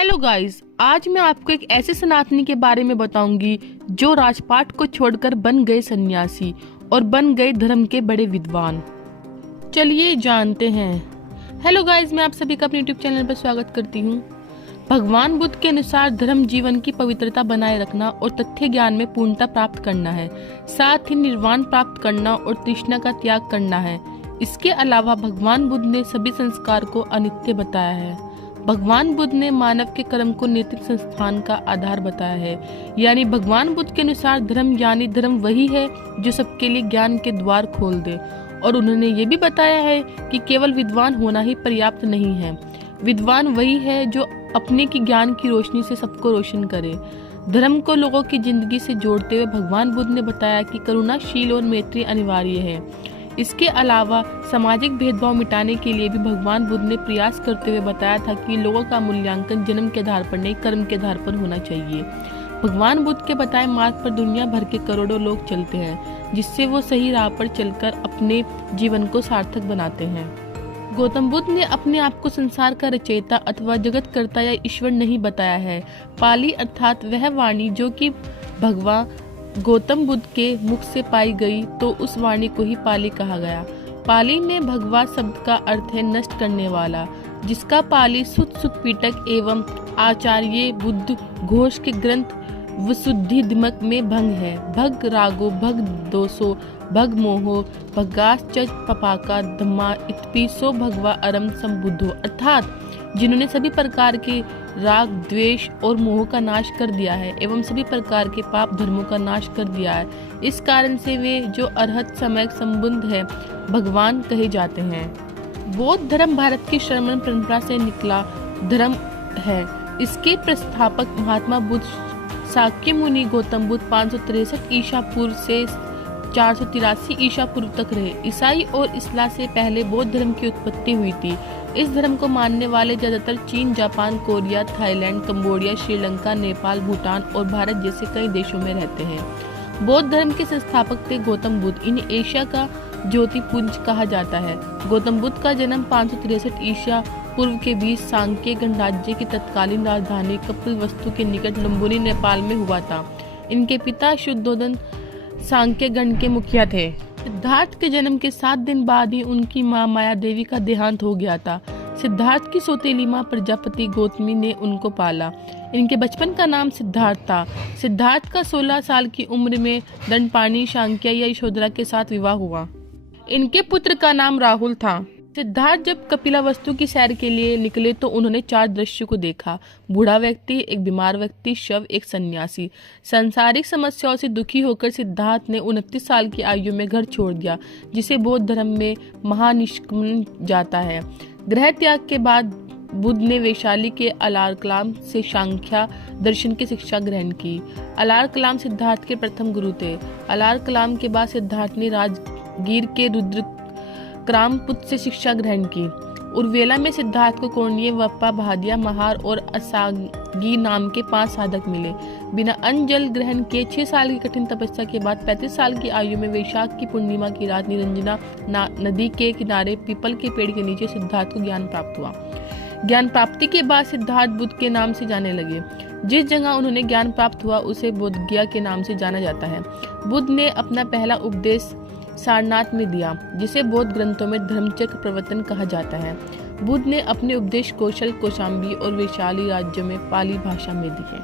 Hello guys, आज मैं आपको एक ऐसे सनातनी के बारे में बताऊंगी जो राजपाट को छोड़कर बन गए सन्यासी और बन गए धर्म के बड़े विद्वान। चलिए जानते हैं। हेलो गाइस, मैं आप सभी का अपने यूट्यूब चैनल पर स्वागत करती हूँ। भगवान बुद्ध के अनुसार धर्म जीवन की पवित्रता बनाए रखना और तथ्य ज्ञान में पूर्णता प्राप्त करना है, साथ ही निर्वाण प्राप्त करना और तृष्णा का त्याग करना है। इसके अलावा भगवान बुद्ध ने सभी संस्कार को अनित्य बताया है। भगवान बुद्ध ने मानव के कर्म को नैतिक संस्थान का आधार बताया है। यानी भगवान बुद्ध के अनुसार धर्म वही है जो सबके लिए ज्ञान के द्वार खोल दे। और उन्होंने ये भी बताया है कि केवल विद्वान होना ही पर्याप्त नहीं है। विद्वान वही है जो अपने की ज्ञान की रोशनी से सबको रोशन करे। धर्म को लोगों की जिंदगी से जोड़ते हुए भगवान बुद्ध ने बताया कि करुणाशील और मैत्री अनिवार्य है। इसके अलावा सामाजिक भेदभाव मिटाने के लिए भी भगवान बुद्ध ने प्रयास करते हुए बताया था कि लोगों का मूल्यांकन जन्म के आधार पर नहीं, कर्म के आधार पर होना चाहिए। भगवान बुद्ध के बताए मार्ग पर दुनिया भर के करोड़ों लोग चलते हैं, जिससे वो सही राह पर चलकर अपने जीवन को सार्थक बनाते हैं। गौतम बुद्ध ने अपने आप को संसार का रचयिता अथवा जगतकर्ता या ईश्वर नहीं बताया है। पाली अर्थात वह वाणी जो कि भगवान गौतम बुद्ध के मुख से पाई गई, तो उस वाणी को ही पाली कहा गया। पाली में भगवा शब्द का अर्थ है नष्ट करने वाला, जिसका पाली सुत पीटक एवं आचार्य बुद्ध घोष के ग्रंथ विशुद्धि दिमक में भंग है। भग रागो, भग दोषो, भग मोहो, भगाश्च पपाका धम्मा इतपीसो भगवा अरम संबुद्धो, अर्थात जिन्होंने सभी प्रकार के राग, द्वेष और मोह का नाश कर दिया है एवं सभी प्रकार के पाप धर्मों का नाश कर दिया है। इस कारण से वे जो अरहत समय संबंध है भगवान कहे जाते हैं। बौद्ध धर्म भारत की श्रमण परंपरा से निकला धर्म है। इसके प्रस्थापक महात्मा बुद्ध शाक्य मुनि गौतम बुद्ध 563 ईसा पूर्व से 483 ईसा पूर्व तक रहे। ईसाई और इस्लाम से पहले बौद्ध धर्म की उत्पत्ति हुई थी। इस धर्म को मानने वाले ज्यादातर चीन, Japan, Korea, Thailand, Cambodia, Sri Lanka, Nepal, Bhutan और भारत जैसे कई देशों में रहते हैं। बौद्ध धर्म के संस्थापक थे गौतम बुद्ध। इन्हें एशिया का ज्योतिपुंज कहा जाता है। गौतम बुद्ध का जन्म 563 ईसा पूर्व के बीच सांक्य गणराज्य की तत्कालीन राजधानी कपिलवस्तु के निकट लंबोनी, नेपाल में हुआ था। इनके पिता शुद्धोदन सांक्य गण के मुखिया थे। सिद्धार्थ के जन्म के 7 दिन बाद ही उनकी मां माया देवी का देहांत हो गया था। सिद्धार्थ की सौतेली मां प्रजापति गौतमी ने उनको पाला। इनके बचपन का नाम सिद्धार्थ था। सिद्धार्थ का 16 साल की उम्र में दंडपाणी, शांक्य या यशोधरा के साथ विवाह हुआ। इनके पुत्र का नाम राहुल था। सिद्धार्थ जब कपिलावस्तु की सैर के लिए निकले तो उन्होंने 4 दृश्य को देखा। बूढ़ा व्यक्ति, एक बीमार व्यक्ति, शव, एक सन्यासी। सांसारिक समस्याओं से दुखी होकर सिद्धार्थ ने 29 साल की आयु में घर छोड़ दिया, जिसे बौद्ध धर्म में महानिष्क्रमण जाता है। गृह त्याग के बाद बुद्ध ने वैशाली के अलार कलाम से सांख्य दर्शन की शिक्षा ग्रहण की। अलार कलाम सिद्धार्थ के प्रथम गुरु थे। अलार कलाम के बाद सिद्धार्थ ने राजगीर के रुद्र क्रामपुत से शिक्षा ग्रहण की। उर्वेला में सिद्धार्थ को कोर्णीय, वप्पा, भादिया, महार और असागी नाम के 5 साधक मिले। बिना अन्न जल ग्रहण किए 6 साल की कठिन तपस्या के बाद 35 साल की आयु में वैशाख की पूर्णिमा की रात निरंजना नदी के किनारे पीपल के पेड़ के नीचे सिद्धार्थ को ज्ञान प्राप्त हुआ। ज्ञान प्राप्ति के बाद सिद्धार्थ बुद्ध के नाम से जाने लगे। जिस जगह उन्होंने ज्ञान प्राप्त हुआ उसे बोधगया के नाम से जाना जाता है। बुद्ध ने अपना पहला उपदेश सारनाथ में दिया, जिसे बौद्ध ग्रंथों में धर्मचक्र प्रवर्तन कहा जाता है। बुद्ध ने अपने उपदेश कौशल, कौशाम्बी और वैशाली राज्यों में पाली भाषा में दिए।